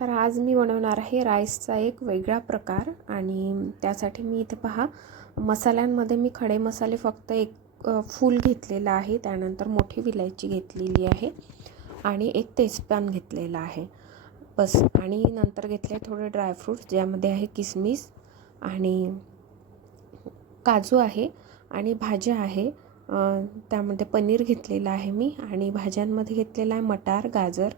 तर आज मी बनवणार आहे राईसचा एक वेगळा प्रकार आणि त्यासाठी मी इथे पहा मसाल्यांमध्ये मी खडे मसाले फक्त एक फूल घेतलेला आहे त्यानंतर मोठी विलायची घेतलेली आहे आणि एक तेजपान घेतलेला आहे. बस आणि नंतर घेतले थोडे ड्रायफ्रूट्स ज्यामध्ये आहे किसमिस आणि काजू आहे आणि भाज्या आहे. त्यामध्ये पनीर घेतलेलं आहे मी आणि भाज्यांमध्ये घेतलेला आहे मटार गाजर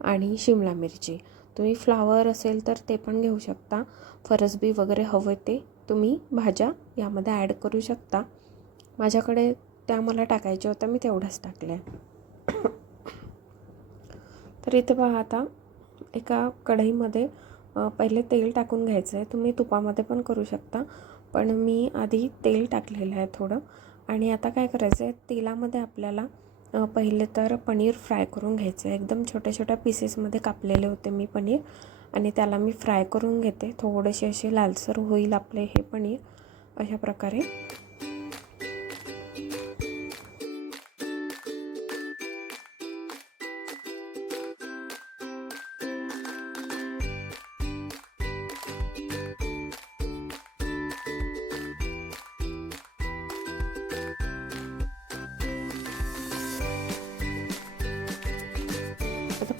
आणि शिमला मिरची. तुम्ही फ्लावर असेल तर ते पण घेऊ शकता. फरसबी वगैरे हवे ते तुम्ही भाज्या यामध्ये ॲड करू शकता. माझ्याकडे त्या मला टाकायच्या होत्या मी तेवढ्याच टाकल्या तर इथे पहा आता एका कढईमध्ये पहिले तेल टाकून घ्यायचं आहे तुम्ही तुपामध्ये पण करू शकता पण मी आधी तेल टाकलेलं आहे थोडं. आणि आता काय करायचं आहे तेलामध्ये आपल्याला पहिले तर पनीर फ्राय करून घ्यायचं. आहे एकदम छोट्या छोट्या पीसेसमध्ये कापलेले होते मी पनीर आणि त्याला मी फ्राय करून घेते. थोडेसे असे लालसर होईल आपले हे पनीर. अशा प्रकारे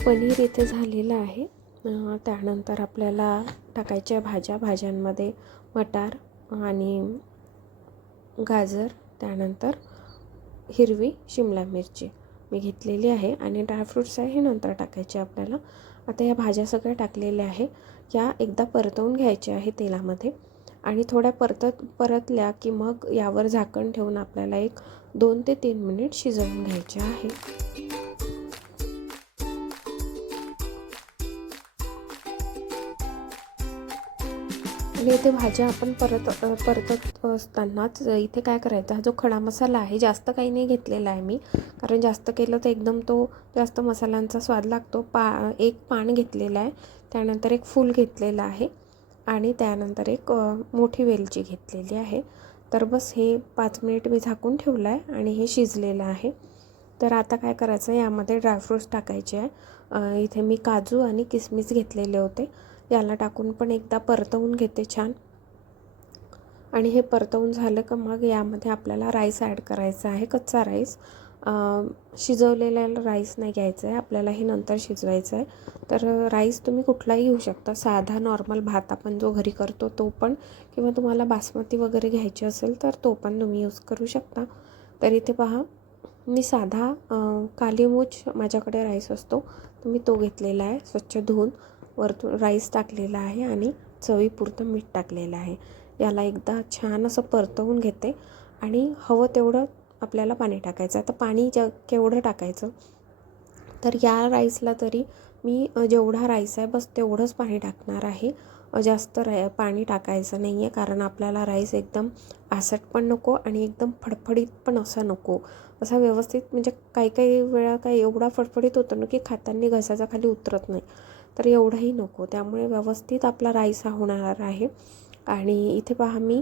पनीर इथे झालेलं आहे. त्यानंतर आपल्याला टाकायच्या भाज्या भाज्यांमध्ये मटार आणि गाजर त्यानंतर हिरवी शिमला मिरची मी घेतलेली आहे आणि ड्रायफ्रूट्स आहे हे नंतर टाकायचे आपल्याला. आता या भाज्या सगळ्या टाकलेल्या आहे या एकदा परतवून घ्यायच्या आहे तेलामध्ये आणि थोड्या परतत परतल्या की मग यावर झाकण ठेवून आपल्याला एक दोन ते तीन मिनिट शिजवून घ्यायचे आहे. आणि इथे भाज्या आपण परत परतत असतानाच इथे काय करायचं हा जो खडा मसाला आहे जास्त काही नाही घेतलेला आहे मी. कारण जास्त केलं तर एकदम तो जास्त मसाल्यांचा स्वाद लागतो. पा एक पान घेतलेला आहे त्यानंतर एक फूल घेतलेला आहे आणि त्यानंतर एक मोठी वेलची घेतलेली आहे. तर बस हे पाच मिनिट मी झाकून ठेवलं आहे आणि हे शिजलेलं आहे. तर आता काय करायचं यामध्ये ड्रायफ्रूट्स टाकायचे आहे. इथे मी काजू आणि किसमिस घेतलेले होते. याला टाकून पण एकदा परतवून घेते छान. आणि हे परतवून झालं का मग यामध्ये आपल्याला राईस ॲड करायचा आहे कच्चा राईस शिजवलेला राईस नाही घ्यायचा आहे आपल्याला हे नंतर शिजवायचं आहे. तर राईस तुम्ही कुठलाही घेऊ शकता. साधा नॉर्मल भात आपण जो घरी करतो तो पण किंवा तुम्हाला बासमती वगैरे घ्यायची असेल तर तो पण तुम्ही यूज करू शकता. तर इथे पहा मी साधा कालीमूच माझ्याकडे राईस असतो. तर मी तो घेतलेला आहे स्वच्छ धुवून. वरतून राईस टाकलेला आहे आणि चवीपुरतं मीठ टाकलेलं आहे. याला एकदा छान असं परतवून घेते आणि हवं तेवढं आपल्याला पाणी टाकायचं आता पाणी ज केवढं टाकायचं? तर या राईसला तरी मी जेवढा राईस आहे बस तेवढंच पाणी टाकणार आहे. जास्त राय पाणी टाकायचं नाही आहे कारण आपल्याला राईस एकदम आसट पण नको आणि एकदम फडफडीत पण असा नको. असा व्यवस्थित म्हणजे काही काही वेळा काही एवढा फडफडीत होतो ना की खाताना घसाचा खाली उतरत नाही. तर एवढंही नको. त्यामुळे व्यवस्थित आपला राईस हा होणार आहे. आणि इथे पहा मी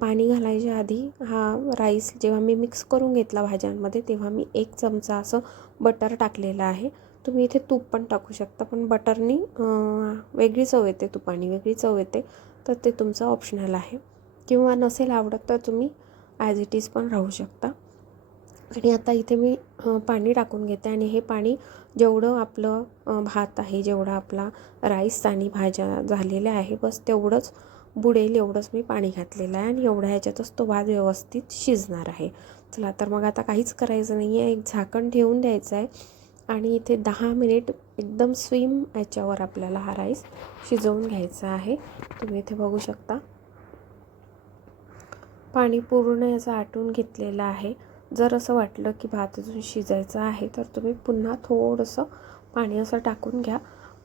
पाणी घालायच्या आधी हा राईस जेव्हा मी मिक्स करून घेतला भाज्यांमध्ये तेव्हा मी एक चमचा असं बटर टाकलेलं आहे. तुम्ही इथे तूप पण टाकू शकता पण बटरनी वेगळी चव येते तुपाने वेगळी चव येते. तर ते तुमचं ऑप्शनल आहे. किंवा नसेल आवडत तर तुम्ही ॲज इट इज पण राहू शकता. आणि आता इथे मी पाणी टाकून घेते आणि हे पाणी जेवढं आपलं भात आहे जेवढा आपला राईस आणि भाज्या झालेल्या आहे बस तेवढंच बुडेल एवढंच मी पाणी घातलेलं आहे आणि एवढ्या ह्याच्यातच तो भात व्यवस्थित शिजणार आहे. चला तर मग आता काहीच करायचं नाही आहे. एक झाकण ठेवून द्यायचं आहे आणि इथे दहा मिनिट एकदम स्विम याच्यावर आपल्याला हा राईस शिजवून घ्यायचा आहे. तुम्ही इथे बघू शकता. पाणी पूर्ण याचं आटून घेतलेलं आहे. जर असं वाटलं की भात अजून शिजायचा आहे तर तुम्ही पुन्हा थोडंसं पाणी असं टाकून घ्या.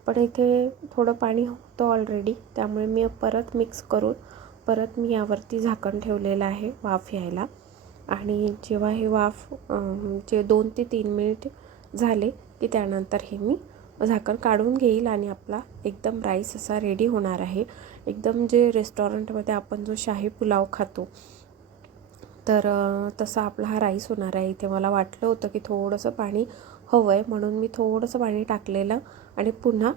पण इथे थोडं पाणी होतं ऑलरेडी त्यामुळे मी परत मिक्स करून परत मी यावरती झाकण ठेवलेलं आहे वाफ यायला. आणि जेव्हा हे वाफ जे दोन ते तीन मिनिट झाले की त्यानंतर हे मी झाकण काढून घेईल आणि आपला एकदम राईस असा रेडी होणार आहे. एकदम जे रेस्टॉरंटमध्ये आपण जो शाही पुलाव खातो तर तसा आपला हा राईस होणार आहे. इथे मला वाटलं होतं की थोडंसं पाणी हवं आहे. म्हणून मी थोडंसं पाणी टाकलेलं आणि पुन्हा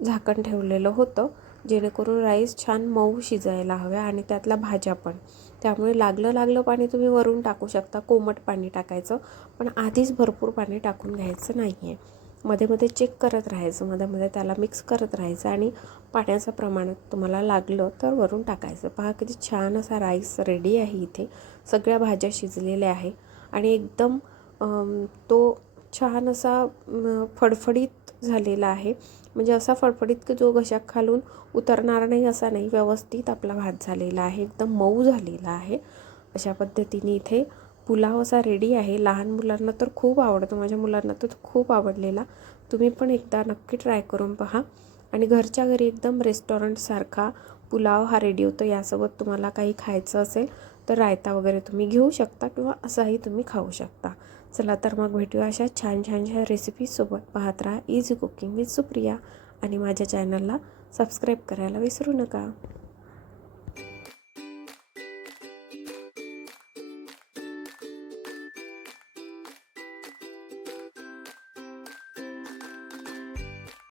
झाकण ठेवलेलं होतं जेणेकरून राईस छान मऊ शिजायला हव्या आणि त्यातल्या भाज्या पण. त्यामुळे लागलं लागलं पाणी तुम्ही वरून टाकू शकता. कोमट पाणी टाकायचं. पण आधीच भरपूर पाणी टाकून घ्यायचं नाही आहे मध्ये मध्ये चेक करत राहायचं मध्ये मध्ये त्याला मिक्स करत राहायचं आणि पाण्याचं प्रमाण तुम्हाला लागलं तर वरून टाकायचं. पहा किती छान असा राईस रेडी आहे इथे. सगळ्या भाज्या शिजलेल्या आहे आणि एकदम तो छान असा फडफडीत झालेला आहे. म्हणजे असा फडफडीत की जो घशाक खालून उतरणार नाही असा नाही व्यवस्थित आपला भात झालेला आहे. एकदम मऊ झालेला आहे. अशा पद्धतीने इथे पुलाव असा रेडी आहे. लहान मुलांना तर खूप आवडतो. माझ्या मुलांना तर खूप आवडलेला. तुम्ही पण एकदा नक्की ट्राय करून पहा. आणि घरच्या घरी एकदम रेस्टॉरंटसारखा पुलाव हा रेडी होतो. यासोबत तुम्हाला काही खायचं असेल तर रायता वगैरे तुम्ही घेऊ शकता किंवा असाही तुम्ही खाऊ शकता. चला तर मग भेटूया अशा छान छानशा रेसिपीजसोबत पाहत राहा इझी कुकिंग विथ सुप्रिया. आणि माझ्या चॅनलला सबस्क्राईब करायला विसरू नका.